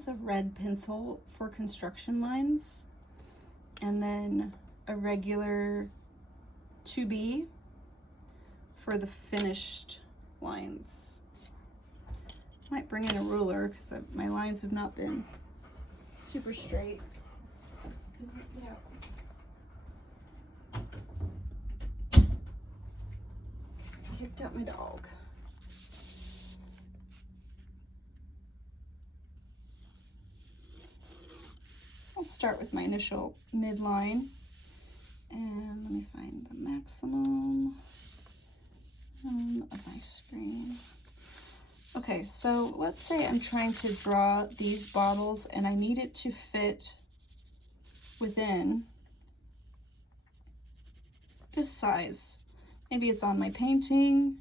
use a red pencil for construction lines and then a regular 2B for the finished lines. Might bring in a ruler because my lines have not been super straight. Yeah. Kicked out my dog. I'll start with my initial midline, and let me find the maximum of my screen. Okay, so let's say I'm trying to draw these bottles and I need it to fit within this size. Maybe it's on my painting.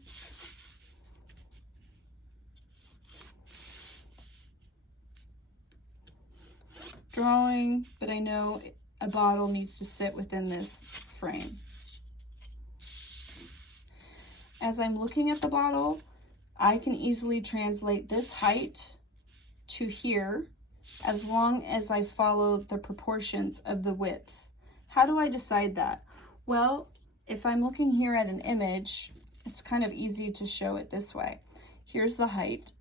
Drawing, but I know a bottle needs to sit within this frame. As I'm looking at the bottle, I can easily translate this height to here as long as I follow the proportions of the width. How do I decide that? Well, if I'm looking here at an image, it's kind of easy to show it this way. Here's the height.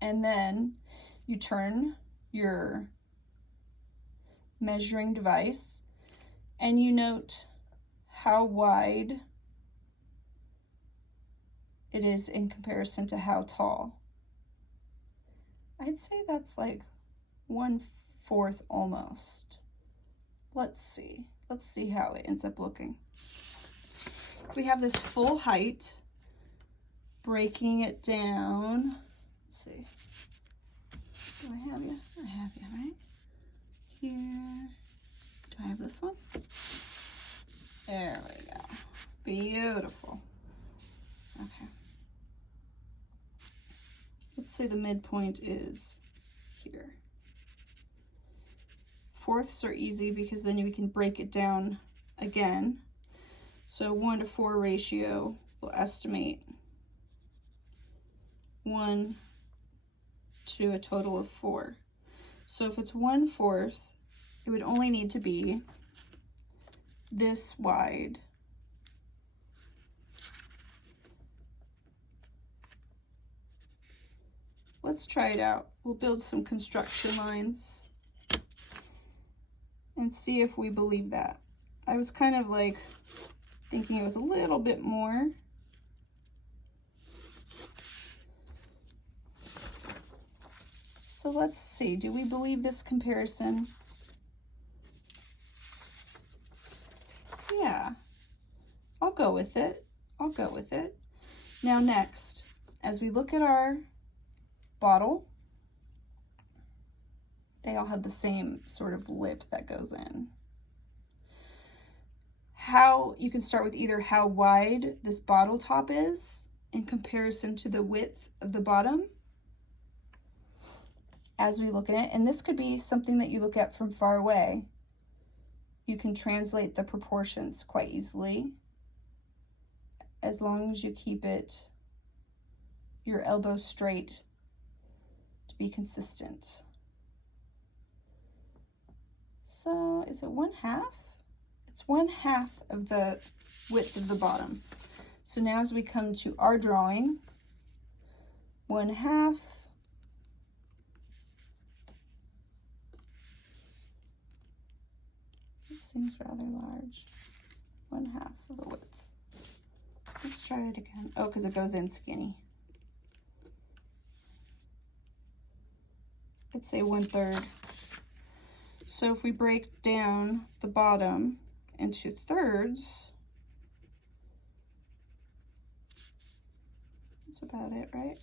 And then you turn your measuring device and you note how wide it is in comparison to how tall. I'd say that's like 1/4 almost. Let's see how it ends up looking. We have this full height, breaking it down. Let's see. Do I have you? I have you, right? Here. Do I have this one? There we go. Beautiful. Okay. Let's say the midpoint is here. 1/4 are easy because then we can break it down again. So 1:4 ratio will estimate 1 to a total of 4. So if it's 1/4, it would only need to be this wide. Let's try it out. We'll build some construction lines and see if we believe that. I was kind of like thinking it was a little bit more. So let's see, do we believe this comparison? Yeah, I'll go with it. I'll go with it. Now next, as we look at our bottle, they all have the same sort of lip that goes in. How you can start with either how wide this bottle top is in comparison to the width of the bottom as we look at it, and this could be something that you look at from far away. You can translate the proportions quite easily as long as you keep it your elbow straight to be consistent. So is it 1/2? It's 1/2 of the width of the bottom. So now as we come to our drawing, 1/2 seems rather large. 1/2 of the width. Let's try it again. Oh, because it goes in skinny. Let's say 1/3. So if we break down the bottom into thirds, that's about it, right?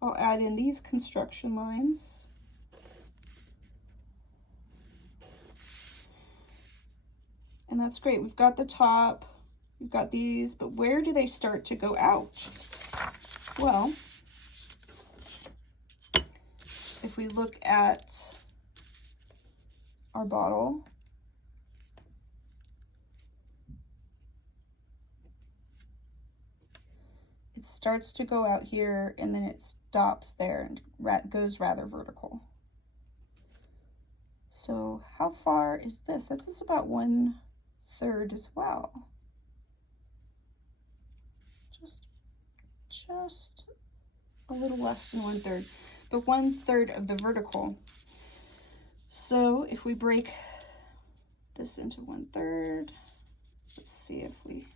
I'll add in these construction lines. And that's great. We've got the top, we've got these, but where do they start to go out? Well, if we look at our bottle, It starts to go out here and then it stops there and goes rather vertical. So how far is this? This is about 1/3 as well. Just a little less than 1/3, but 1/3 of the vertical. So if we break this into 1/3, let's see if we,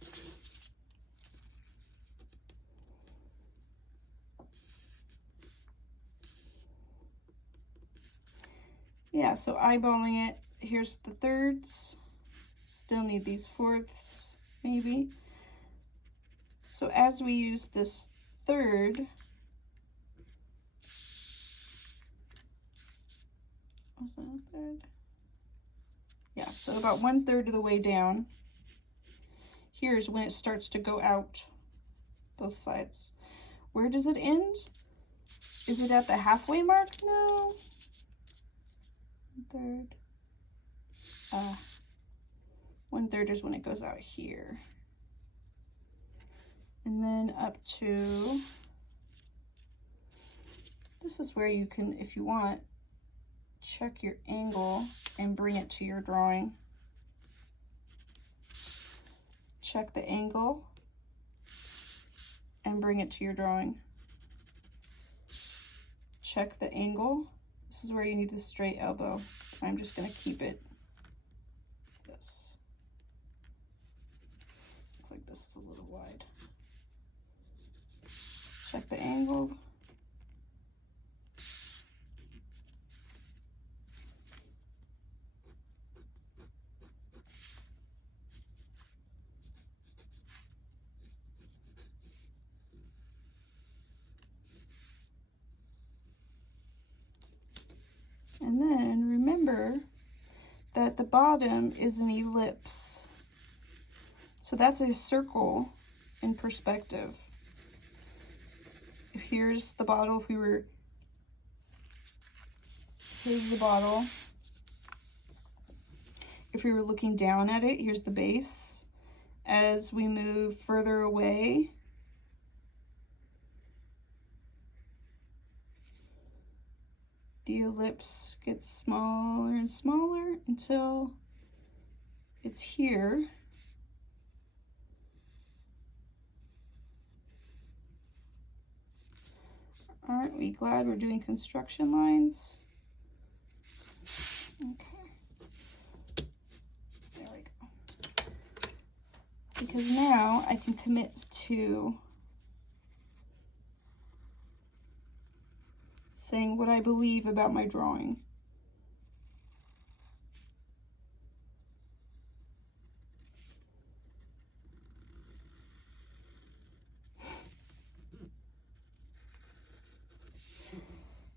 yeah, so eyeballing it, here's the thirds, still need these fourths, maybe. So as we use this third, was that a third? Yeah, so about 1/3 of the way down. Here's when it starts to go out both sides. Where does it end? Is it at the halfway mark? No. 1/3. 1/3 is when it goes out here. And then up to, this is where you can, if you want, check your angle and bring it to your drawing. Check the angle and bring it to your drawing. Check the angle. This is where you need the straight elbow. I'm just going to keep it this. Looks like this is a little wide. Check the angle. And then remember that the bottom is an ellipse. So that's a circle in perspective. Here's the bottle. Here's the bottle. If we were looking down at it, here's the base. As we move further away, the ellipse gets smaller and smaller until it's here. Aren't we glad we're doing construction lines? Okay. There we go. Because now I can commit to saying what I believe about my drawing.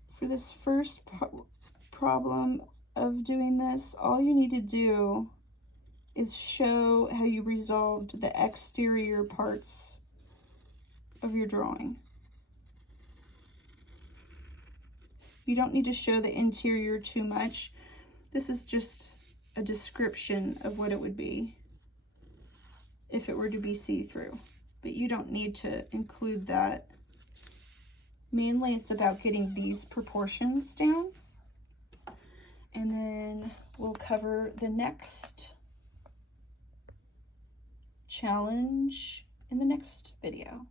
For this first problem of doing this, all you need to do is show how you resolved the exterior parts of your drawing. You don't need to show the interior too much. This is just a description of what it would be if it were to be see-through, but you don't need to include that. Mainly it's about getting these proportions down, and then we'll cover the next challenge in the next video.